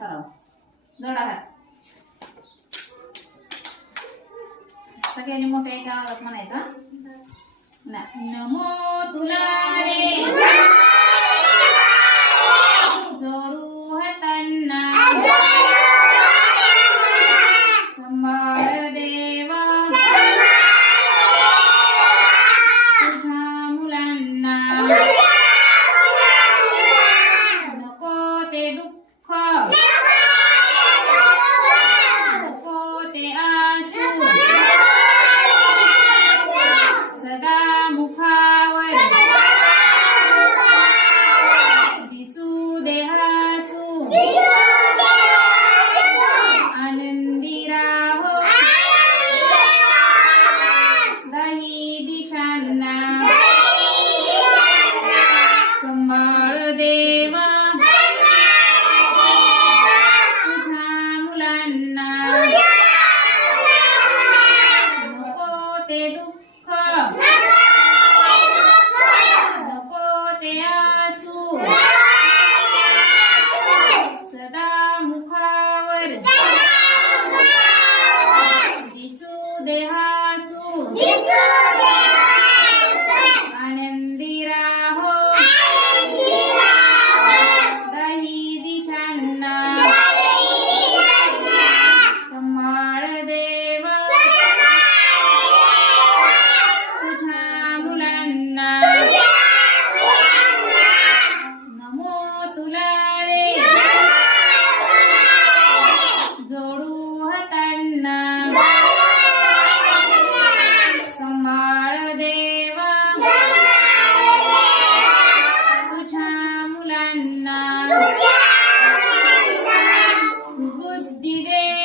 सराव जोडा हात. सगळ्यांनी मोठ्या एका आवाजात म्हणायचं नमो तुला रे. दुःख नको ते आसू सदा मुखावर दिसू देहासू Did Dire